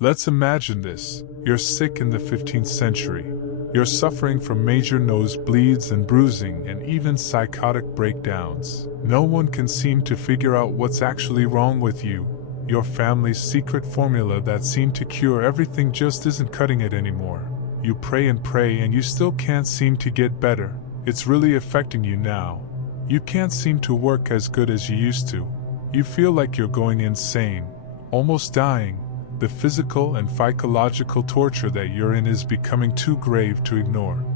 Let's imagine this. You're sick in the 15th century. You're suffering from major nosebleeds and bruising and even psychotic breakdowns. No one can seem to figure out what's actually wrong with you. Your family's secret formula that seemed to cure everything just isn't cutting it anymore. You pray and you still can't seem to get better. It's really affecting you now. You can't seem to work as good as you used to. You feel like you're going insane, almost dying. The physical and psychological torture that you're in is becoming too grave to ignore.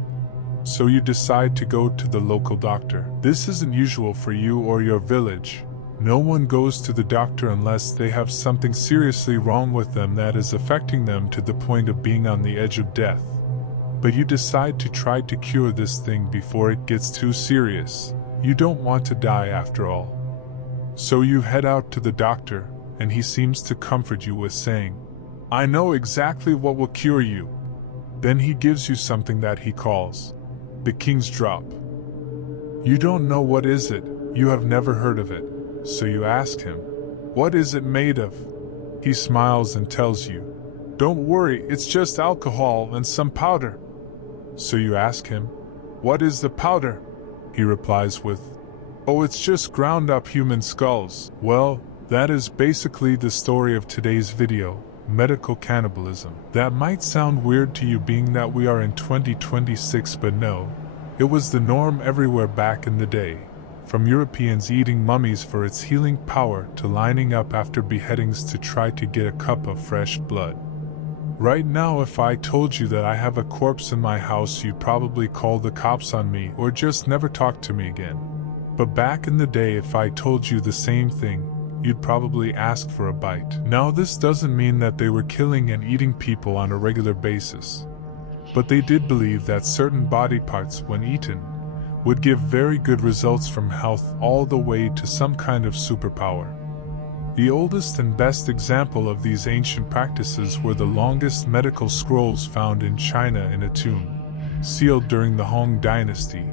So you decide to go to the local doctor. This isn't usual for you or your village. No one goes to the doctor unless they have something seriously wrong with them that is affecting them to the point of being on the edge of death. But you decide to try to cure this thing before it gets too serious. You don't want to die after all. So you head out to the doctor, and he seems to comfort you with saying, "I know exactly what will cure you." Then he gives you something that he calls the king's drop. You don't know what is it, you have never heard of it, so you ask him, "What is it made of?" He smiles and tells you, "Don't worry, it's just alcohol and some powder." So you ask him, "What is the powder?" He replies with, "Oh, it's just ground up human skulls." Well, that is basically the story of today's video, medical cannibalism. That might sound weird to you being that we are in 2026, but no, it was the norm everywhere back in the day. From Europeans eating mummies for its healing power to lining up after beheadings to try to get a cup of fresh blood. Right now, if I told you that I have a corpse in my house, you'd probably call the cops on me or just never talk to me again. But back in the day, if I told you the same thing, you'd probably ask for a bite. Now, this doesn't mean that they were killing and eating people on a regular basis, but they did believe that certain body parts, when eaten, would give very good results from health all the way to some kind of superpower. The oldest and best example of these ancient practices were the longest medical scrolls found in China in a tomb, sealed during the Hong Dynasty.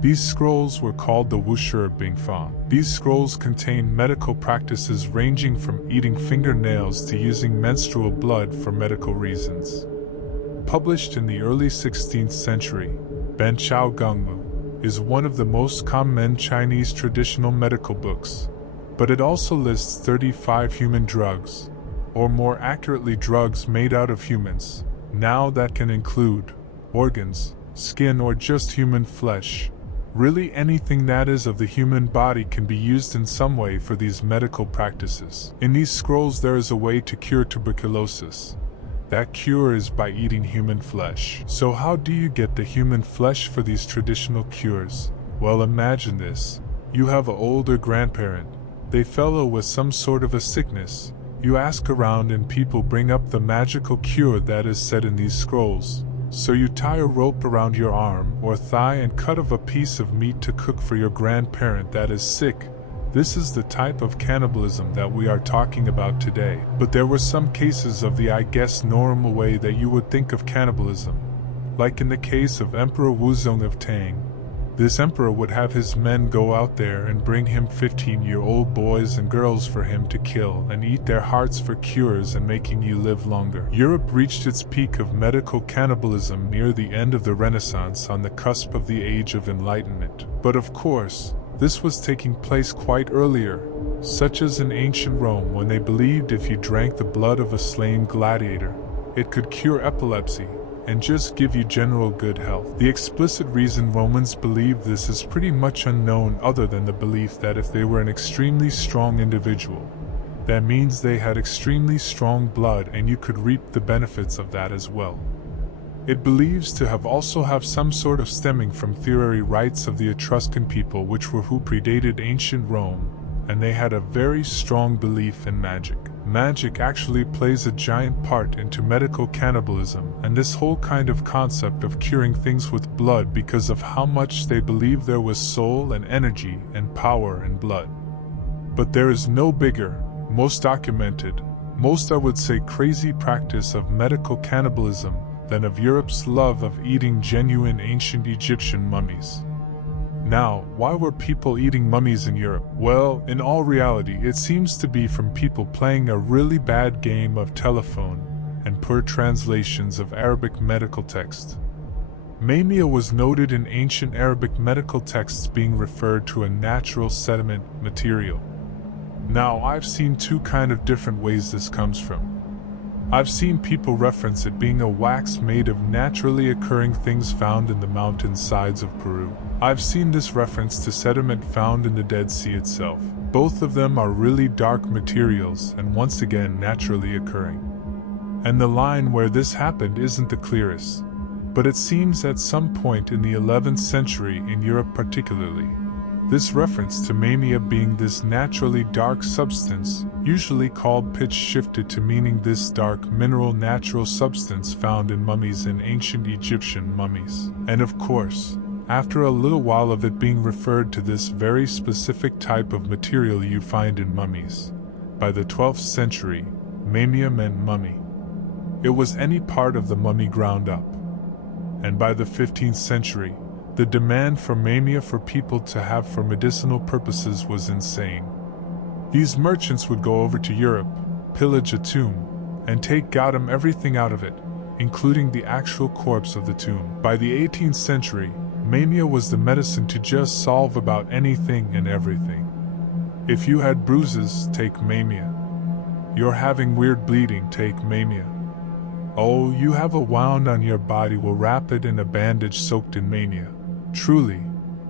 These scrolls were called the usher Bingfang. These scrolls contain medical practices ranging from eating fingernails to using menstrual blood for medical reasons. Published in the early 16th century, Ben Chao Gongmu is one of the most common Chinese traditional medical books, but it also lists 35 human drugs, or more accurately drugs made out of humans. Now that can include organs, skin, or just human flesh. Really anything that is of the human body can be used in some way for these medical practices. In these scrolls there is a way to cure tuberculosis. That cure is by eating human flesh. So how do you get the human flesh for these traditional cures? Well, imagine this. You have an older grandparent. They fell ill with some sort of a sickness. You ask around and people bring up the magical cure that is said in these scrolls. So you tie a rope around your arm or thigh and cut off a piece of meat to cook for your grandparent that is sick. This is the type of cannibalism that we are talking about today. But there were some cases of the normal way that you would think of cannibalism. Like in the case of Emperor Wuzong of Tang. This emperor would have his men go out there and bring him 15-year-old boys and girls for him to kill and eat their hearts for cures and making you live longer. Europe reached its peak of medical cannibalism near the end of the Renaissance on the cusp of the Age of Enlightenment. But of course, this was taking place quite earlier, such as in ancient Rome when they believed if you drank the blood of a slain gladiator, it could cure epilepsy and just give you general good health. The explicit reason Romans believed this is pretty much unknown, other than the belief that if they were an extremely strong individual, that means they had extremely strong blood and you could reap the benefits of that as well. It believes to have also have some sort of stemming from theory rites of the Etruscan people, which were who predated ancient Rome, and they had a very strong belief in magic. Magic actually plays a giant part into medical cannibalism and this whole kind of concept of curing things with blood because of how much they believe there was soul and energy and power in blood. But there is no bigger, most documented, most I would say crazy practice of medical cannibalism than of Europe's love of eating genuine ancient Egyptian mummies. Now, why were people eating mummies in Europe? Well, in all reality, it seems to be from people playing a really bad game of telephone, and poor translations of Arabic medical text. Mumia was noted in ancient Arabic medical texts being referred to a natural sediment material. Now, I've seen two kind of different ways this comes from. I've seen people reference it being a wax made of naturally occurring things found in the mountainsides of Peru. I've seen this reference to sediment found in the Dead Sea itself. Both of them are really dark materials and once again naturally occurring. And the line where this happened isn't the clearest, but it seems at some point in the 11th century in Europe particularly. This reference to mumia being this naturally dark substance, usually called pitch, shifted to meaning this dark mineral natural substance found in mummies in ancient Egyptian mummies. And of course, after a little while of it being referred to this very specific type of material you find in mummies, by the 12th century, mumia meant mummy. It was any part of the mummy ground up. And by the 15th century, the demand for mumia for people to have for medicinal purposes was insane. These merchants would go over to Europe, pillage a tomb, and take gout everything out of it, including the actual corpse of the tomb. By the 18th century, mumia was the medicine to just solve about anything and everything. If you had bruises, take mumia. You're having weird bleeding, take mumia. Oh, you have a wound on your body, we'll wrap it in a bandage soaked in mumia. Truly,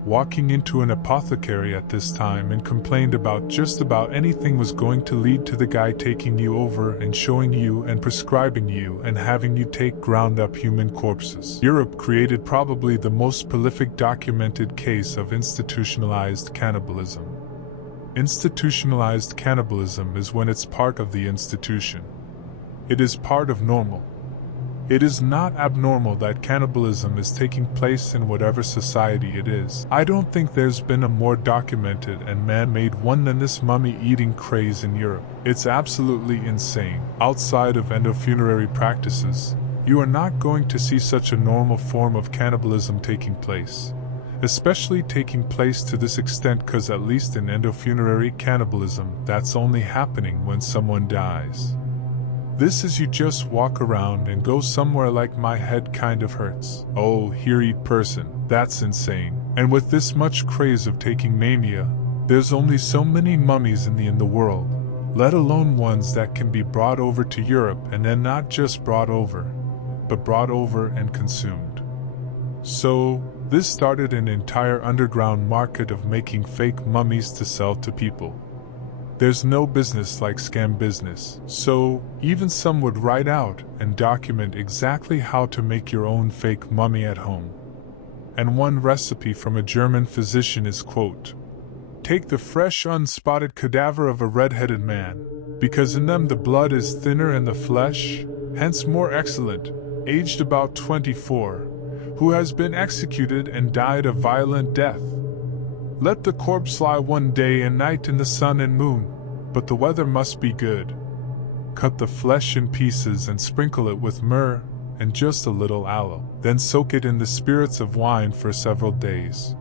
walking into an apothecary at this time and complained about just about anything was going to lead to the guy taking you over and showing you and prescribing you and having you take ground up human corpses. Europe created probably the most prolific documented case of institutionalized cannibalism. Institutionalized cannibalism is when it's part of the institution. It is part of normal. It is not abnormal that cannibalism is taking place in whatever society it is. I don't think there's been a more documented and man-made one than this mummy-eating craze in Europe. It's absolutely insane. Outside of endofunerary practices, you are not going to see such a normal form of cannibalism taking place. Especially taking place to this extent, because at least in endofunerary cannibalism, that's only happening when someone dies. This is you just walk around and go somewhere like my head kind of hurts. Oh, here eat person, that's insane. And with this much craze of taking mumia, there's only so many mummies in the world, let alone ones that can be brought over to Europe and then not just brought over, but brought over and consumed. So, this started an entire underground market of making fake mummies to sell to people. There's no business like scam business, so even some would write out and document exactly how to make your own fake mummy at home. And one recipe from a German physician is, quote, "Take the fresh unspotted cadaver of a red-headed man, because in them the blood is thinner and the flesh, hence more excellent, aged about 24, who has been executed and died a violent death. Let the corpse lie one day and night in the sun and moon, but the weather must be good. Cut the flesh in pieces and sprinkle it with myrrh and just a little aloe. Then soak it in the spirits of wine for several days.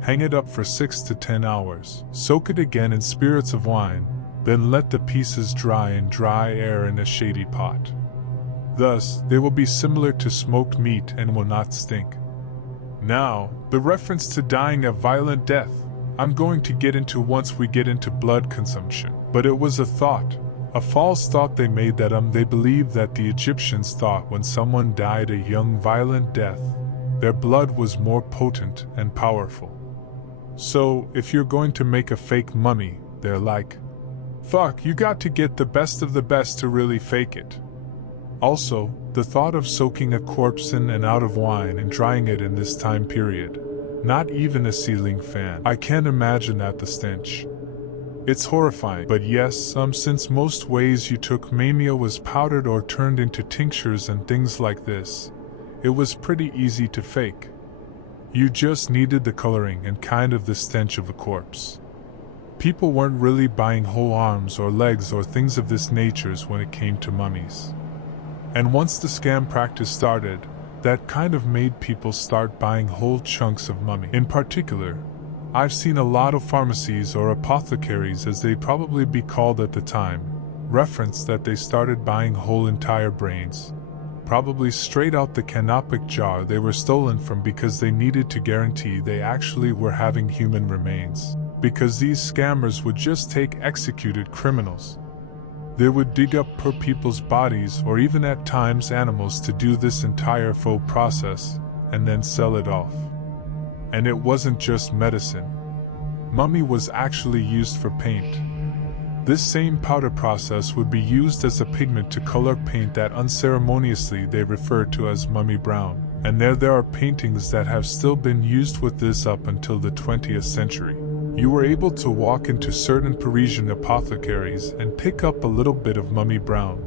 Hang it up for 6 to 10 hours. Soak it again in spirits of wine, then let the pieces dry in dry air in a shady pot. Thus, they will be similar to smoked meat and will not stink." Now, the reference to dying a violent death, I'm going to get into once we get into blood consumption. But it was a thought, a false thought they made that they believed that the Egyptians thought when someone died a young violent death, their blood was more potent and powerful. So, if you're going to make a fake mummy, they're like, fuck, you got to get the best of the best to really fake it. Also, the thought of soaking a corpse in and out of wine and drying it in this time period, not even a ceiling fan. I can't imagine that the stench. It's horrifying. But yes, since most ways you took mumia was powdered or turned into tinctures and things like this, it was pretty easy to fake. You just needed the coloring and kind of the stench of a corpse. People weren't really buying whole arms or legs or things of this nature when it came to mummies. And once the scam practice started, that kind of made people start buying whole chunks of mummy. In particular, I've seen a lot of pharmacies or apothecaries as they'd probably be called at the time, reference that they started buying whole entire brains, probably straight out the canopic jar they were stolen from, because they needed to guarantee they actually were having human remains. Because these scammers would just take executed criminals. They would dig up poor people's bodies, or even at times animals, to do this entire faux process, and then sell it off. And it wasn't just medicine. Mummy was actually used for paint. This same powder process would be used as a pigment to color paint that unceremoniously they refer to as mummy brown, and there are paintings that have still been used with this up until the 20th century. You were able to walk into certain Parisian apothecaries and pick up a little bit of mummy brown.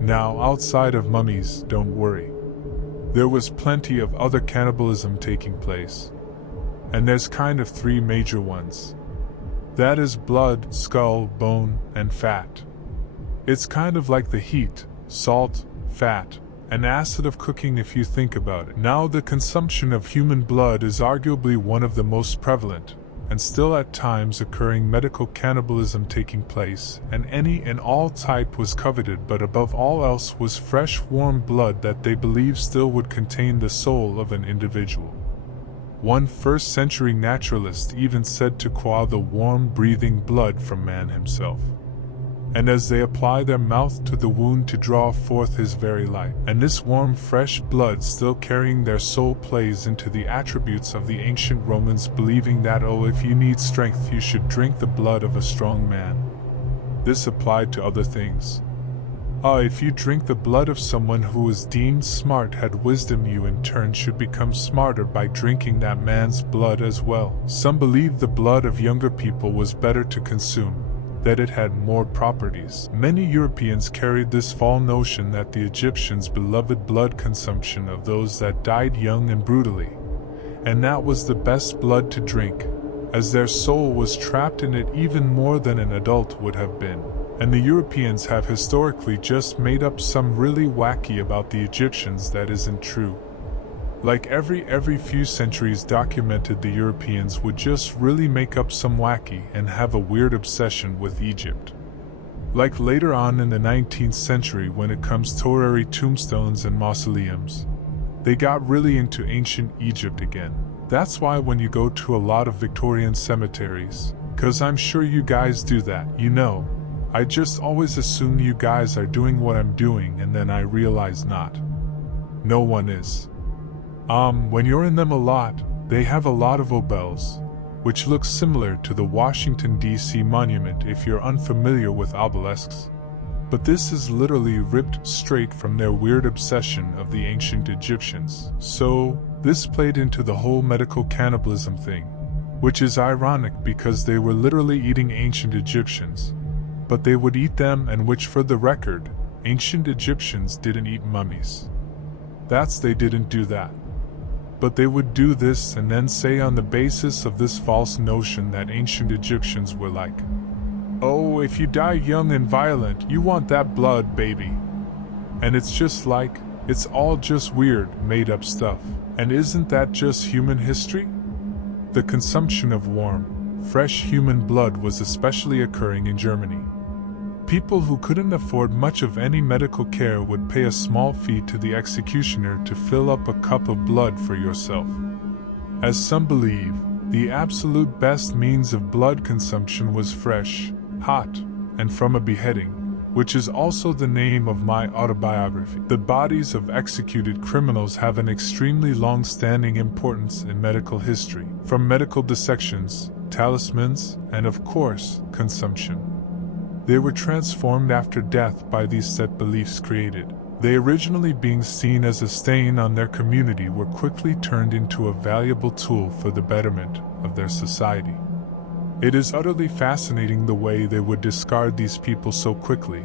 Now, outside of mummies, don't worry. There was plenty of other cannibalism taking place. And there's kind of three major ones. That is blood, skull, bone, and fat. It's kind of like the heat, salt, fat, and acid of cooking if you think about it. Now, the consumption of human blood is arguably one of the most prevalent, and still at times occurring medical cannibalism taking place, and any and all type was coveted, but above all else was fresh, warm blood that they believed still would contain the soul of an individual. One first-century naturalist even said to quaff the warm breathing blood from man himself. And as they apply their mouth to the wound to draw forth his very life, and this warm fresh blood still carrying their soul plays into the attributes of the ancient Romans, believing that, oh, if you need strength you should drink the blood of a strong man. This applied to other things. If you drink the blood of someone who was deemed smart, had wisdom, you in turn should become smarter by drinking that man's blood as well. Some believed the blood of younger people was better to consume, that it had more properties. Many Europeans carried this false notion that the Egyptians beloved blood consumption of those that died young and brutally, and that was the best blood to drink, as their soul was trapped in it even more than an adult would have been. And the Europeans have historically just made up some really wacky about the Egyptians that isn't true. Like every few centuries documented, the Europeans would just really make up some wacky and have a weird obsession with Egypt. Like later on in the 19th century, when it comes to horary tombstones and mausoleums, they got really into ancient Egypt again. That's why when you go to a lot of Victorian cemeteries, 'cause I'm sure you guys do that, you know, I just always assume you guys are doing what I'm doing, and then I realize not. No one is. When you're in them a lot, they have a lot of obels, which looks similar to the Washington, D.C. monument if you're unfamiliar with obelisks. But this is literally ripped straight from their weird obsession of the ancient Egyptians. So, this played into the whole medical cannibalism thing, which is ironic because they were literally eating ancient Egyptians. But they would eat them, and which, for the record, ancient Egyptians didn't eat mummies. They didn't do that. But they would do this and then say on the basis of this false notion that ancient Egyptians were like, oh, if you die young and violent, you want that blood, baby. And it's just like, it's all just weird, made up stuff. And isn't that just human history? The consumption of warm, fresh human blood was especially occurring in Germany. People who couldn't afford much of any medical care would pay a small fee to the executioner to fill up a cup of blood for yourself. As some believe, the absolute best means of blood consumption was fresh, hot, and from a beheading, which is also the name of my autobiography. The bodies of executed criminals have an extremely long-standing importance in medical history, from medical dissections, talismans, and of course, consumption. They were transformed after death by these set beliefs created. They originally being seen as a stain on their community were quickly turned into a valuable tool for the betterment of their society. It is utterly fascinating the way they would discard these people so quickly,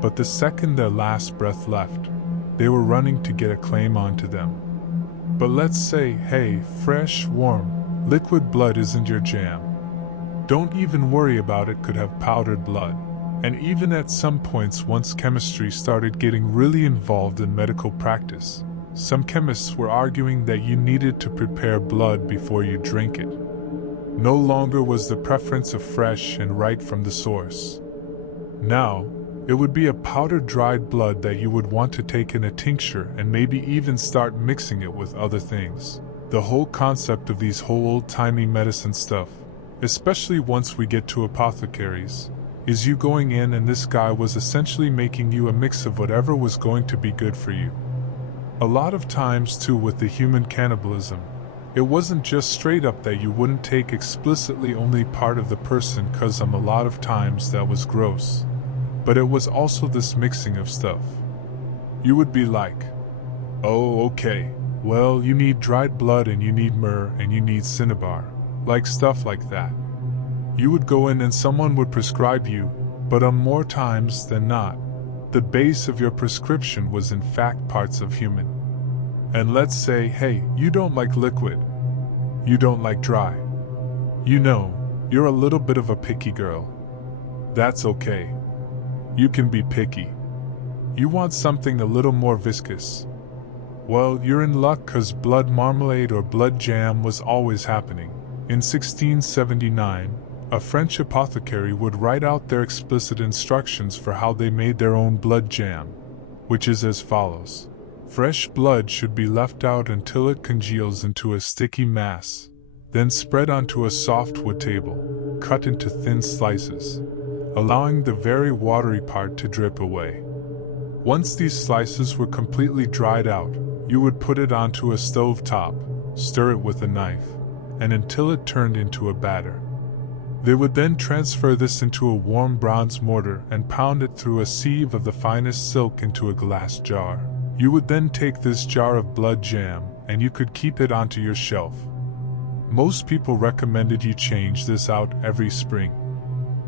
but the second their last breath left, they were running to get a claim onto them. But let's say, hey, fresh, warm, liquid blood isn't your jam. Don't even worry about it, could have powdered blood. And even at some points, once chemistry started getting really involved in medical practice, some chemists were arguing that you needed to prepare blood before you drink it. No longer was the preference of fresh and right from the source. Now, It would be a powdered dried blood that you would want to take in a tincture and maybe even start mixing it with other things. The whole concept of these whole old-timey medicine stuff, especially once we get to apothecaries, is you going in and this guy was essentially making you a mix of whatever was going to be good for you. A lot of times too with the human cannibalism, it wasn't just straight up that you wouldn't take explicitly only part of the person cause a lot of times that was gross. But it was also this mixing of stuff. You would be like, oh okay, well you need dried blood and you need myrrh and you need cinnabar, like stuff like that. You would go in and someone would prescribe you, but on more times than not, the base of your prescription was in fact parts of human. And let's say, hey, you don't like liquid. You don't like dry. You know, you're a little bit of a picky girl. That's okay. You can be picky. You want something a little more viscous. Well, you're in luck cause blood marmalade or blood jam was always happening. In 1679, a French apothecary would write out their explicit instructions for how they made their own blood jam, which is as follows. Fresh blood should be left out until it congeals into a sticky mass, then spread onto a softwood table, cut into thin slices, allowing the very watery part to drip away. Once these slices were completely dried out, you would put it onto a stove top, stir it with a knife, and until it turned into a batter. They would then transfer this into a warm bronze mortar and pound it through a sieve of the finest silk into a glass jar. You would then take this jar of blood jam and you could keep it onto your shelf. Most people recommended you change this out every spring.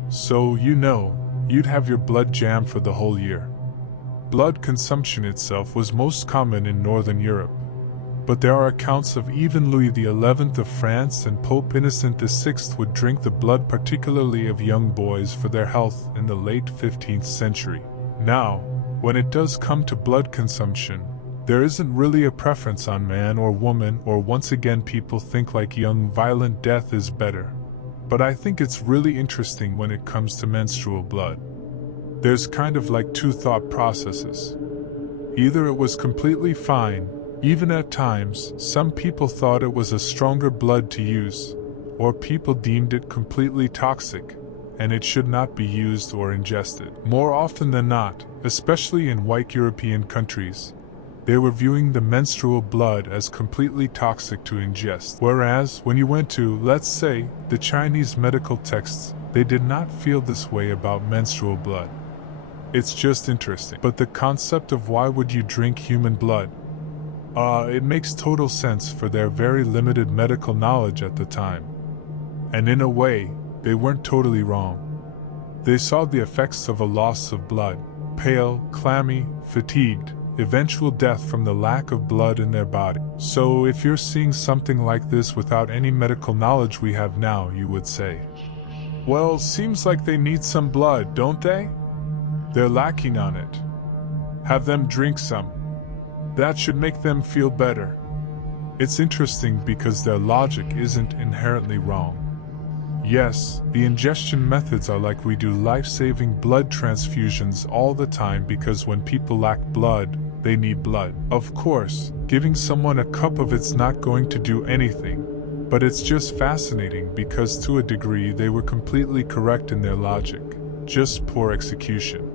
So you know, you'd have your blood jam for the whole year. Blood consumption itself was most common in Northern Europe. But there are accounts of even Louis XI of France and Pope Innocent VI would drink the blood particularly of young boys for their health in the late 15th century. Now, when it does come to blood consumption, there isn't really a preference on man or woman or once again people think like young violent death is better. But I think it's really interesting when it comes to menstrual blood. There's kind of like two thought processes. Either it was completely fine, even at times, some people thought it was a stronger blood to use, or people deemed it completely toxic, and it should not be used or ingested. More often than not, especially in white European countries, they were viewing the menstrual blood as completely toxic to ingest. Whereas, when you went to, let's say, the Chinese medical texts, they did not feel this way about menstrual blood. It's just interesting. But the concept of why would you drink human blood? It makes total sense for their very limited medical knowledge at the time. And in a way, they weren't totally wrong. They saw the effects of a loss of blood, pale, clammy, fatigued, eventual death from the lack of blood in their body. So if you're seeing something like this without any medical knowledge we have now, you would say, well, seems like they need some blood, don't they? They're lacking on it. Have them drink some. That should make them feel better. It's interesting because their logic isn't inherently wrong. Yes, the ingestion methods are like we do life-saving blood transfusions all the time because when people lack blood, they need blood. Of course, giving someone a cup of it's not going to do anything, but it's just fascinating because to a degree they were completely correct in their logic, just poor execution.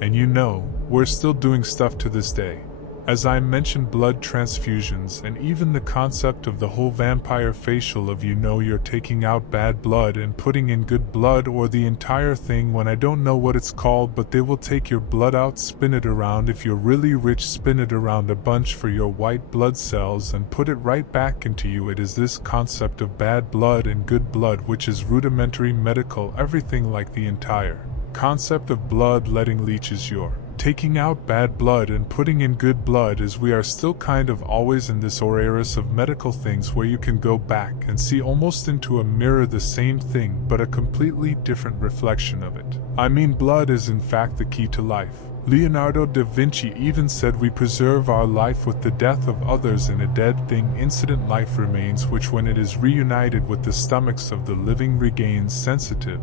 And you know, we're still doing stuff to this day. As I mentioned, blood transfusions and even the concept of the whole vampire facial of you're taking out bad blood and putting in good blood, or the entire thing when I don't know what it's called, but they will take your blood out, spin it around, if you're really rich spin it around a bunch for your white blood cells and put it right back into you. It is this concept of bad blood and good blood which is rudimentary medical everything, like the entire concept of blood letting leeches your taking out bad blood and putting in good blood, is we are still kind of always in this Ouroboros of medical things where you can go back and see almost into a mirror the same thing but a completely different reflection of it. I mean, blood is in fact the key to life. Leonardo da Vinci even said we preserve our life with the death of others. In a dead thing incident life remains, which when it is reunited with the stomachs of the living regains sensitive,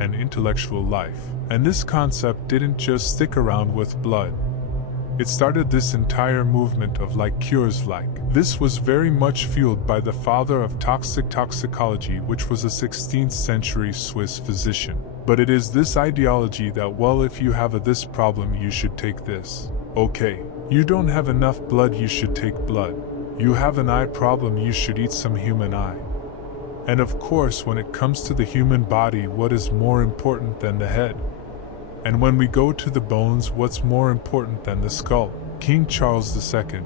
and intellectual life. And this concept didn't just stick around with blood. It started this entire movement of cures. This was very much fueled by the father of toxicology, which was a 16th century Swiss physician. But it is this ideology that, well, if you have this problem, you should take this. Okay, you don't have enough blood, you should take blood. You have an eye problem, you should eat some human eye. And of course, when it comes to the human body, what is more important than the head? And when we go to the bones, what's more important than the skull? King Charles II,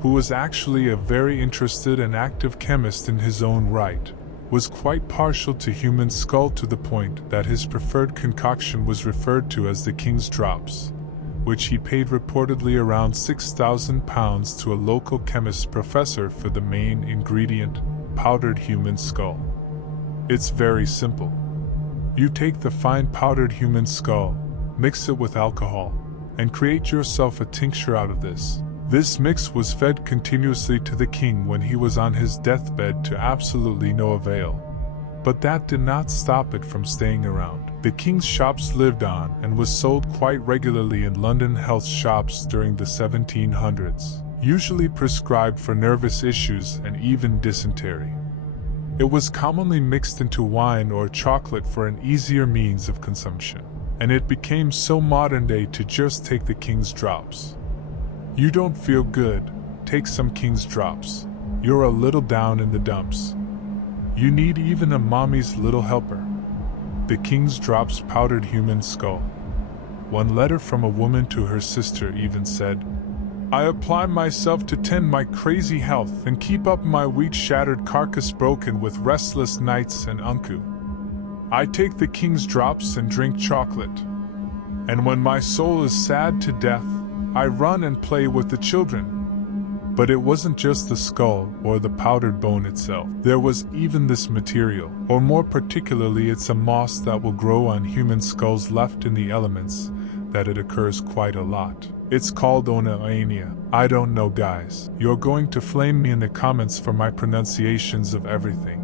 who was actually a very interested and active chemist in his own right, was quite partial to human skull, to the point that his preferred concoction was referred to as the King's Drops, which he paid reportedly around £6,000 to a local chemist professor for the main ingredient, powdered human skull. It's very simple. You take the fine powdered human skull, mix it with alcohol, and create yourself a tincture out of this. This mix was fed continuously to the king when he was on his deathbed, to absolutely no avail. But that did not stop it from staying around. The king's shops lived on and was sold quite regularly in London health shops during the 1700s, usually prescribed for nervous issues and even dysentery. It was commonly mixed into wine or chocolate for an easier means of consumption. And it became so modern day to just take the King's Drops. You don't feel good, take some King's Drops. You're a little down in the dumps. You need even a mommy's little helper. The King's Drops powdered human skull. One letter from a woman to her sister even said, "I apply myself to tend my crazy health and keep up my weak shattered carcass broken with restless nights and unco. I take the King's Drops and drink chocolate. And when my soul is sad to death, I run and play with the children." But it wasn't just the skull or the powdered bone itself. There was even this material, or more particularly, it's a moss that will grow on human skulls left in the elements, that it occurs quite a lot. It's called onaania. I don't know, guys. You're going to flame me in the comments for my pronunciations of everything.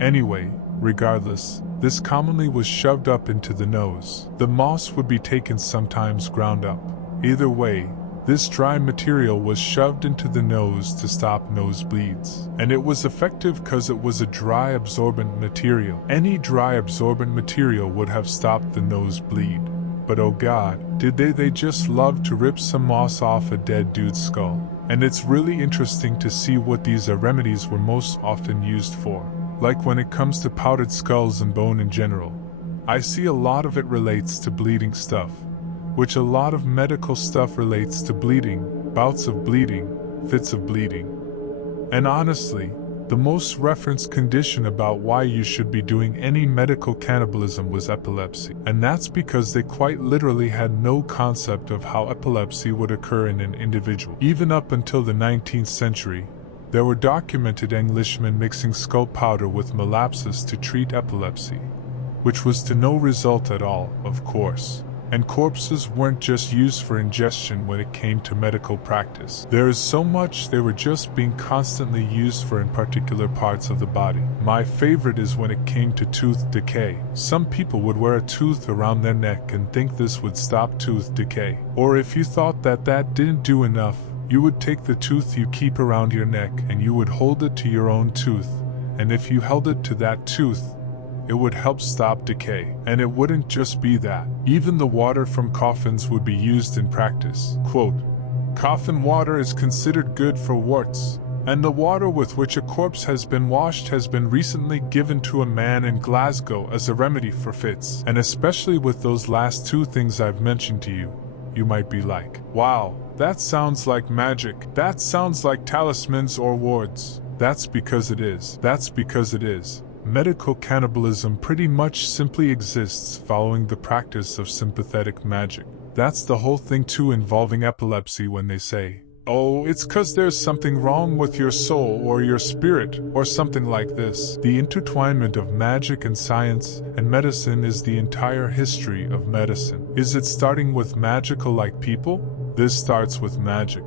Anyway, regardless, this commonly was shoved up into the nose. The moss would be taken, sometimes ground up. Either way, this dry material was shoved into the nose to stop nosebleeds. And it was effective because it was a dry absorbent material. Any dry absorbent material would have stopped the nosebleed. But oh god, did they just love to rip some moss off a dead dude's skull. And it's really interesting to see what these remedies were most often used for. Like when it comes to powdered skulls and bone in general, I see a lot of it relates to bleeding stuff, which a lot of medical stuff relates to bleeding, bouts of bleeding, fits of bleeding. And honestly, the most referenced condition about why you should be doing any medical cannibalism was epilepsy. And that's because they quite literally had no concept of how epilepsy would occur in an individual. Even up until the 19th century, there were documented Englishmen mixing skull powder with molasses to treat epilepsy, which was to no result at all, of course. And corpses weren't just used for ingestion when it came to medical practice. There is so much they were just being constantly used for in particular parts of the body. My favorite is when it came to tooth decay. Some people would wear a tooth around their neck and think this would stop tooth decay. Or if you thought that didn't do enough, you would take the tooth you keep around your neck and you would hold it to your own tooth, and if you held it to that tooth, it would help stop decay. And it wouldn't just be that. Even the water from coffins would be used in practice. Quote, "Coffin water is considered good for warts, and the water with which a corpse has been washed has been recently given to a man in Glasgow as a remedy for fits." And especially with those last two things I've mentioned to you, you might be like, wow, that sounds like magic. That sounds like talismans or wards. That's because it is. That's because it is. Medical cannibalism pretty much simply exists following the practice of sympathetic magic. That's the whole thing too involving epilepsy when they say, oh, it's 'cause there's something wrong with your soul or your spirit or something like this. The intertwinement of magic and science and medicine is the entire history of medicine. Is it starting with magical like people? This starts with magic.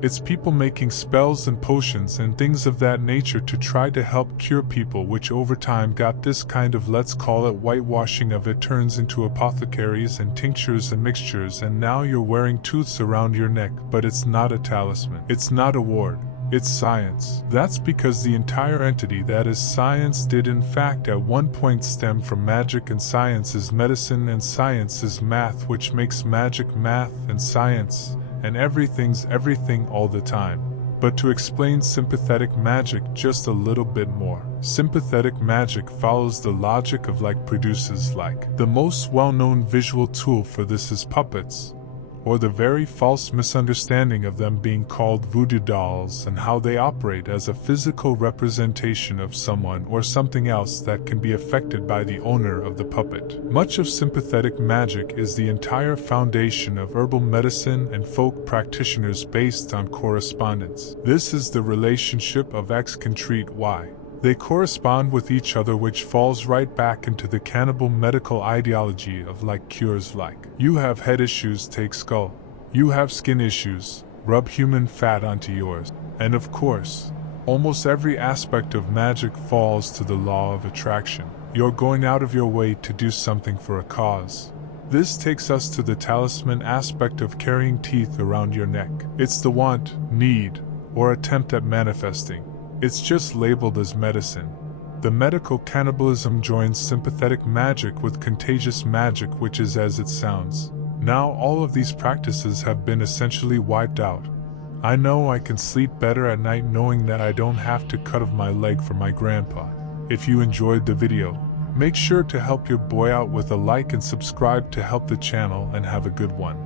It's people making spells and potions and things of that nature to try to help cure people, which over time got this kind of, let's call it, whitewashing of it turns into apothecaries and tinctures and mixtures, and now you're wearing tooths around your neck, but it's not a talisman. It's not a ward. It's science. That's because the entire entity that is science did in fact at one point stem from magic, and science is medicine and science is math, which makes magic math and science, and everything's everything all the time. But to explain sympathetic magic just a little bit more. Sympathetic magic follows the logic of like produces like. The most well-known visual tool for this is puppets, or the very false misunderstanding of them being called voodoo dolls, and how they operate as a physical representation of someone or something else that can be affected by the owner of the puppet. Much of sympathetic magic is the entire foundation of herbal medicine and folk practitioners based on correspondence. This is the relationship of X can treat Y. They correspond with each other, which falls right back into the cannibal medical ideology of like cures like. You have head issues, take skull. You have skin issues, rub human fat onto yours. And of course, almost every aspect of magic falls to the law of attraction. You're going out of your way to do something for a cause. This takes us to the talisman aspect of carrying teeth around your neck. It's the want, need, or attempt at manifesting. It's just labeled as medicine. The medical cannibalism joins sympathetic magic with contagious magic, which is as it sounds. Now all of these practices have been essentially wiped out. I know I can sleep better at night knowing that I don't have to cut off my leg for my grandpa. If you enjoyed the video, make sure to help your boy out with a like and subscribe to help the channel, and have a good one.